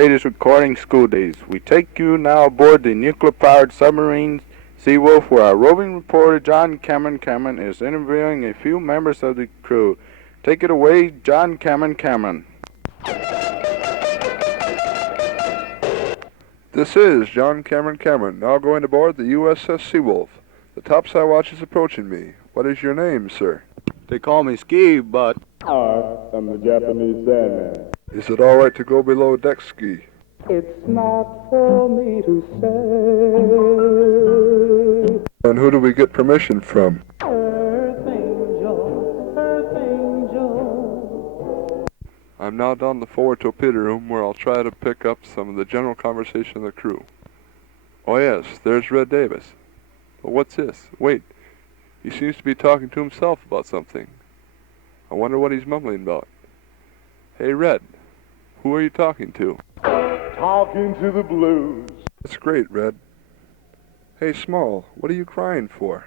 Latest recording school days. We take you now aboard the nuclear-powered submarine Seawolf, where our roving reporter John Cameron is interviewing a few members of the crew. Take it away, John Cameron. This is John Cameron, now going aboard the USS Seawolf. The topside watch is approaching me. What is your name, sir? They call me Ski, but I'm the Japanese Sandman. Is it all right to go below deck, Ski? It's not for me to say. And who do we get permission from? Earth angel. I'm now down the forward torpedo room where I'll try to pick up some of the general conversation of the crew. Oh yes, there's Red Davis. But what's this? Wait, he seems to be talking to himself about something. I wonder what he's mumbling about. Hey Red, who are you talking to? Talking to the blues. That's great, Red. Hey Small, what are you crying for?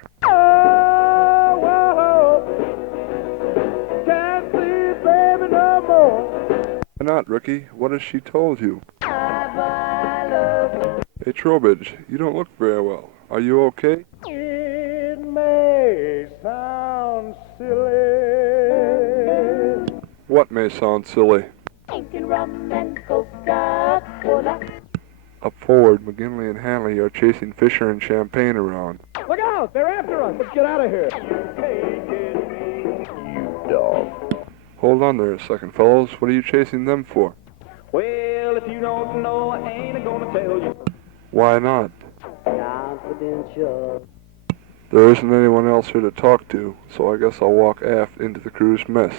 Can't see baby no more. Why not, Ricky? What has she told you? Hey Trowbridge, you don't look very well. Are you okay? It may sound silly. What may sound silly? Drinking rum and Coca-Cola. Up forward, McGinley and Hanley are chasing Fisher and Champagne around. Look out! They're after us! Let's get out of here! You dog. Hold on there a second, fellows. What are you chasing them for? Well, if you don't know, I ain't gonna tell you. Why not? Confidential. There isn't anyone else here to talk to, so I guess I'll walk aft into the crew's mess.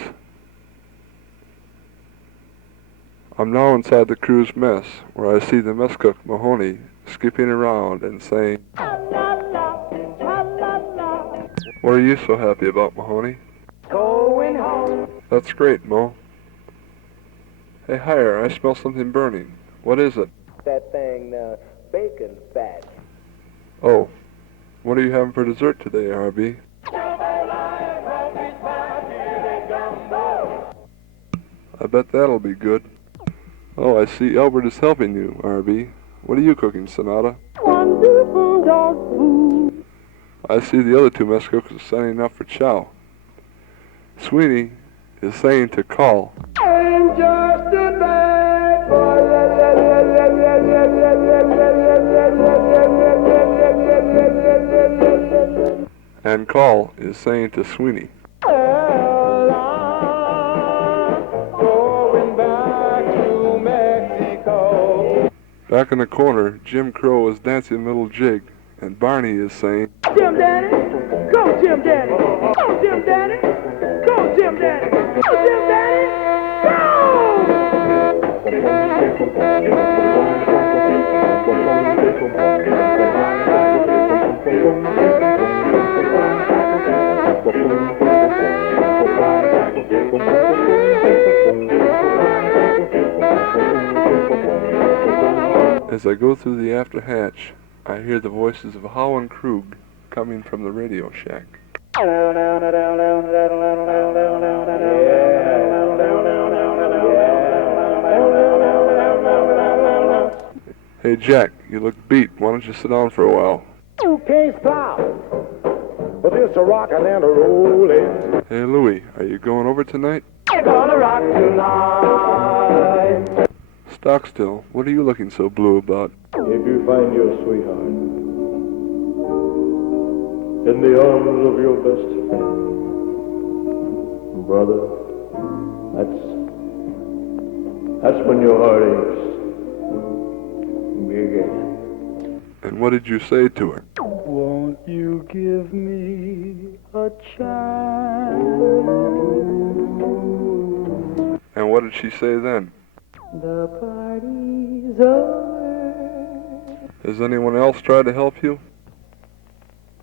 I'm now inside the crew's mess, where I see the mess cook, Mahoney, skipping around and saying, What are you so happy about, Mahoney? Going home. That's great, Mo. Hey, hire, I smell something burning. What is it? That thing, bacon fat. Oh, what are you having for dessert today, RB? I bet that'll be good. Oh, I see Albert is helping you, RB. What are you cooking, Sonata? Wonderful dog food. I see the other two mess cooks are setting up for chow. Sweeney is saying to call. I'm just a bad boy. And Call is saying to Sweeney. Well, I'm going back to Mexico. Back in the corner, Jim Crow is dancing a little jig, and Barney is saying, Jim Daddy, go Jim Daddy, go Jim Daddy, go Jim Daddy, go Jim Daddy, As I go through the after hatch, I hear the voices of Howe and Krug coming from the radio shack. Hey Jack, you look beat. Why don't you sit down for a while? You can't stop, but it's a rockin' and a rollin'. Hey Louie, are you going over tonight? We're gonna rock tonight. Stockstill, what are you looking so blue about? If you find your sweetheart in the arms of your best friend, brother, that's when your heart aches begin. And what did you say to her? Won't you give me a chance? And what did she say then? The party's over. Has anyone else tried to help you?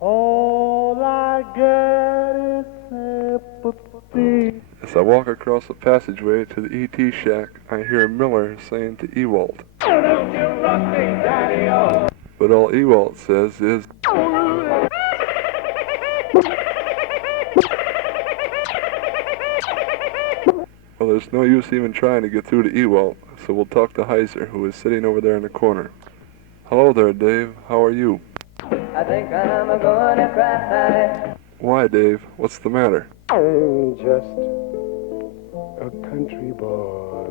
All I get is sympathy. As I walk across the passageway to the ET shack, I hear Miller saying to Ewald. But all Ewald says is, Well, there's no use even trying to get through to Ewald, so we'll talk to Heiser, who is sitting over there in the corner. Hello there, Dave. How are you? I think I'm gonna cry. Why, Dave? What's the matter? I'm just a country boy.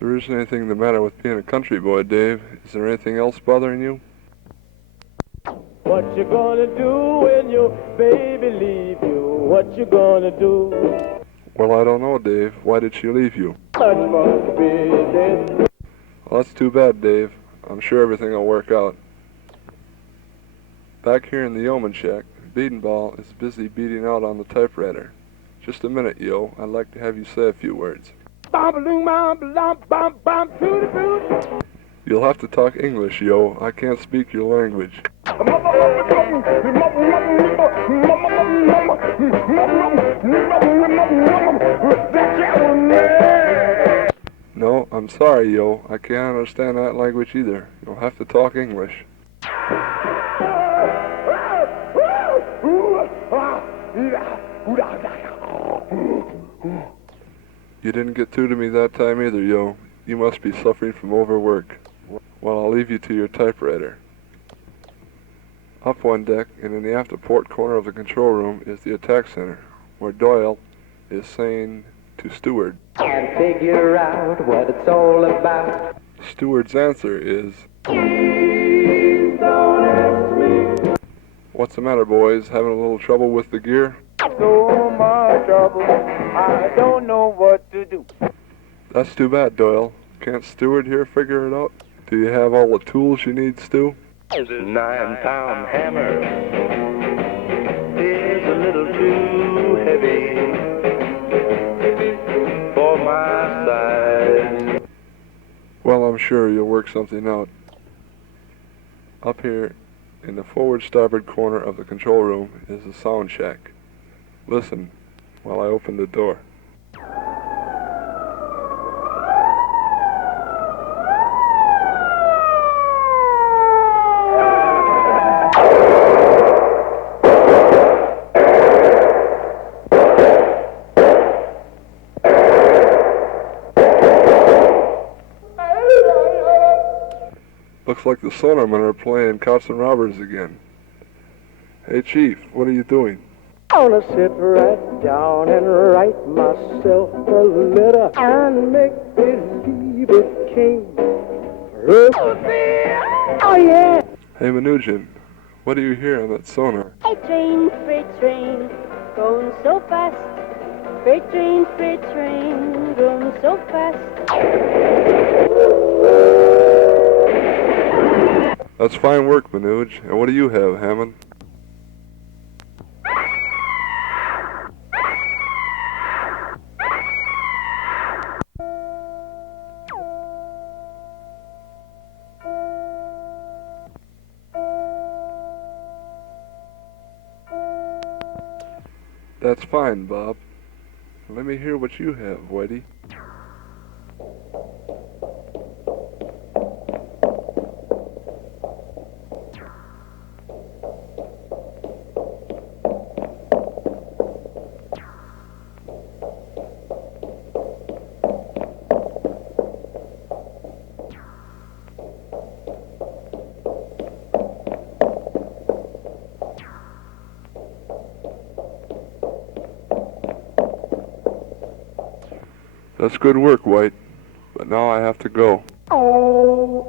There isn't anything the matter with being a country boy, Dave. Is there anything else bothering you? What you gonna do when your baby leave you? What you gonna do? Well, I don't know, Dave. Why did she leave you? Much more business. Well, that's too bad, Dave. I'm sure everything will work out. Back here in the yeoman shack, Beatenball is busy beating out on the typewriter. Just a minute, yo. I'd like to have you say a few words. You'll have to talk English, yo. I can't speak your language. No, I'm sorry, yo. I can't understand that language either. You'll have to talk English. You didn't get through to me that time either, yo. You must be suffering from overwork. Well, I'll leave you to your typewriter. Up one deck and in the after port corner of the control room is the attack center, where Doyle is saying to Steward, Can't figure out what it's all about. Steward's answer is, What's the matter, boys? Having a little trouble with the gear? So much trouble, I don't know what to do. That's too bad, Doyle. Can't Steward here figure it out? Do you have all the tools you need, Stu? This 9-pound hammer is a little too heavy for my size. Well, I'm sure you'll work something out. Up here in the forward starboard corner of the control room is the sound shack. Listen while I open the door. Looks like the sonarmen are playing Cops and Robbers again. Hey, Chief, what are you doing? I'm gonna sit right down and write myself a letter and make believe it came. Oh yeah! Hey, Mnuchin, what do you hear on that sonar? Freight train, going so fast. Freight train, going so fast. That's fine work, Mnuj. And what do you have, Hammond? That's fine, Bob. Let me hear what you have, Whitey. That's good work, White. But now I have to go. Oh,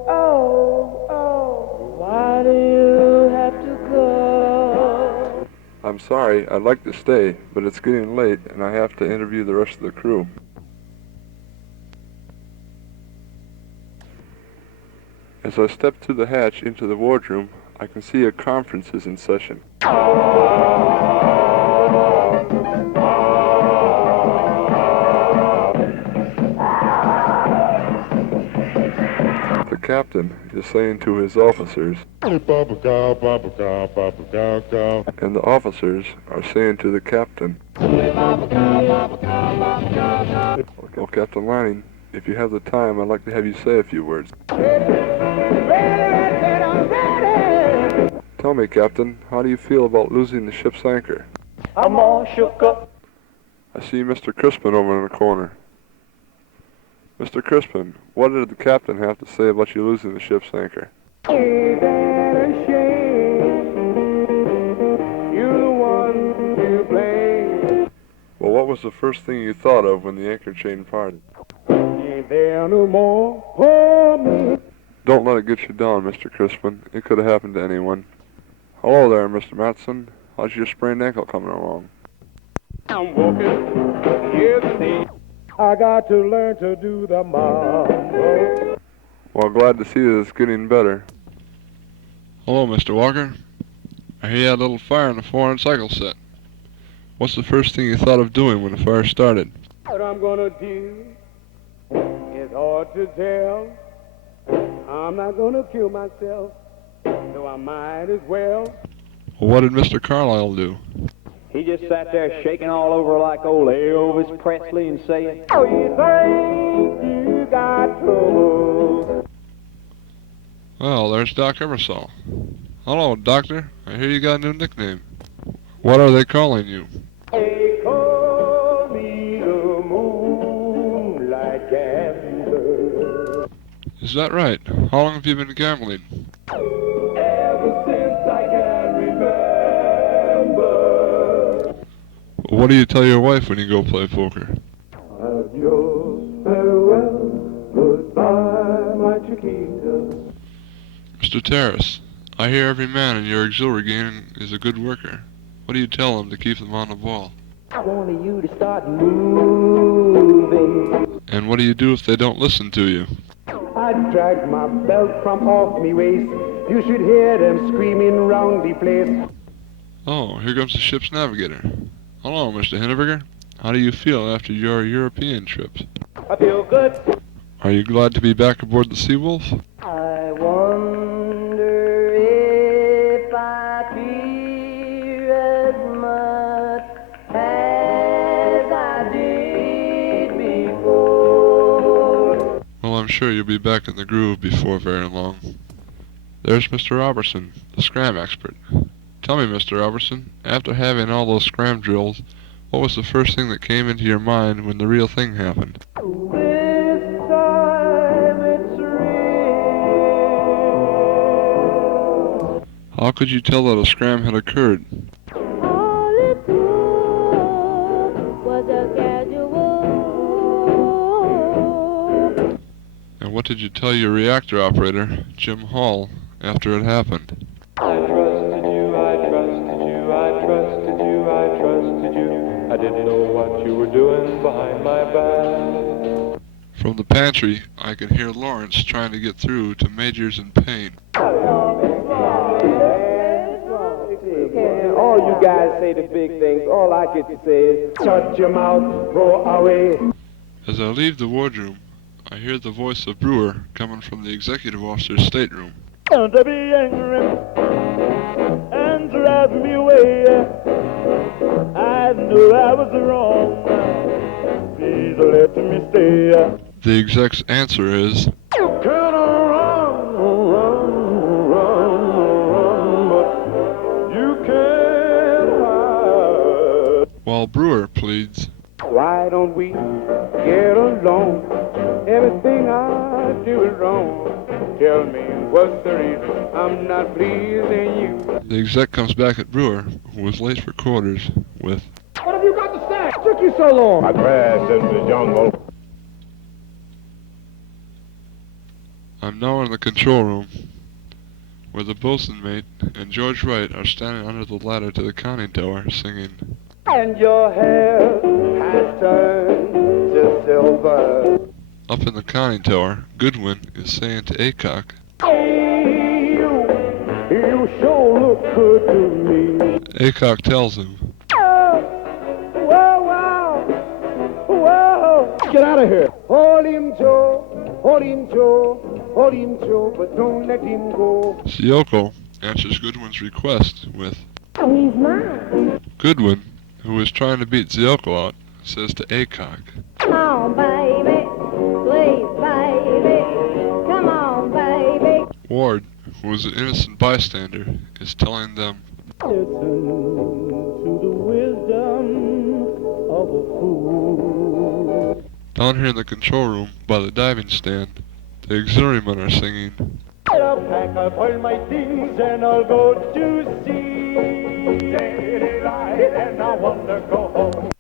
why do you have to go? I'm sorry, I'd like to stay, but it's getting late and I have to interview the rest of the crew. As I step through the hatch into the wardroom, I can see a conference is in session. The captain is saying to his officers, and the officers are saying to the captain, well, Captain Lanning, if you have the time, I'd like to have you say a few words. Tell me, Captain, how do you feel about losing the ship's anchor? I'm all shook up. I see Mr. Crispin over in the corner. Mr. Crispin, what did the captain have to say about you losing the ship's anchor? Ain't that a shame? You're the one to blame. Well, what was the first thing you thought of when the anchor chain parted? Ain't there no more for me? Don't let it get you down, Mr. Crispin. It could have happened to anyone. Hello there, Mr. Matson. How's your sprained ankle coming along? I'm walking, yes indeed. I got to learn to do the mambo. Well, glad to see that it's getting better. Hello, Mr. Walker. I hear you had a little fire in the forward cycle set. What's the first thing you thought of doing when the fire started? What I'm gonna do is hard to tell. I'm not gonna kill myself, so I might as well. Well, what did Mr. Carlyle do? He just sat there shaking all over like old Elvis Presley and saying, Oh, you think you got trouble? Well, there's Doc Ebersol. Hello, Doctor. I hear you got a new nickname. What are they calling you? They call me the Moonlight Gambler. Is that right? How long have you been gambling? Ever since I can remember. What do you tell your wife when you go play poker? Adios, farewell, goodbye, my Chiquita. Mr. Terrace, I hear every man in your auxiliary gang is a good worker. What do you tell them to keep them on the ball? I wanted you to start moving. And what do you do if they don't listen to you? I dragged my belt from off me waist. You should hear them screaming round the place. Oh, here comes the ship's navigator. Hello, Mr. Hindenburger. How do you feel after your European trips? I feel good. Are you glad to be back aboard the Seawolf? I wonder if I feel as much as I did before. Well, I'm sure you'll be back in the groove before very long. There's Mr. Robertson, the scram expert. Tell me, Mr. Robertson, after having all those scram drills, what was the first thing that came into your mind when the real thing happened? This time it's real. How could you tell that a scram had occurred? All it took was a casual. And what did you tell your reactor operator, Jim Hall, after it happened? I trusted you, I trusted you, I trusted you, I trusted you. I didn't know what you were doing behind my back. From the pantry, I could hear Lawrence trying to get through to Majors in pain. All you guys say the big things. All I get to say is, shut your mouth, go away. As I leave the wardroom, I hear the voice of Brewer coming from the executive officer's stateroom. Don't be angry and drive me away. I knew I was wrong. Please let me stay. The exec's answer is, You can run, run, run, run, but you can't hide. while Brewer pleads, Why don't we get along? Everything I do is wrong. Tell me what's the reason I'm not pleasing you. the exec comes back at Brewer, who was late for quarters, with, What have you got to say? What took you so long? I crashed into the jungle. I'm now in the control room, where the bosun mate and George Wright are standing under the ladder to the conning tower singing, And your hair has turned to silver. Up in the conning tower, Goodwin is saying to Acock, Hey, you sure look good to me. Acock tells him, Whoa, wow, whoa. Get out of here. Hold him, Joe. Hold him, Joe. Hold him, Joe, but don't let him go. Sioko answers Goodwin's request with, Oh, he's mine. Goodwin, who is trying to beat Zioko out, says to Acock, Come on, baby. Please, baby. Come on, baby. Ward, who is an innocent bystander, is telling them, Listen to the wisdom of a fool. Down here in the control room, by the diving stand, the auxiliary men are singing. I'll pack up all my things and I'll go to sea. And I wanna go home.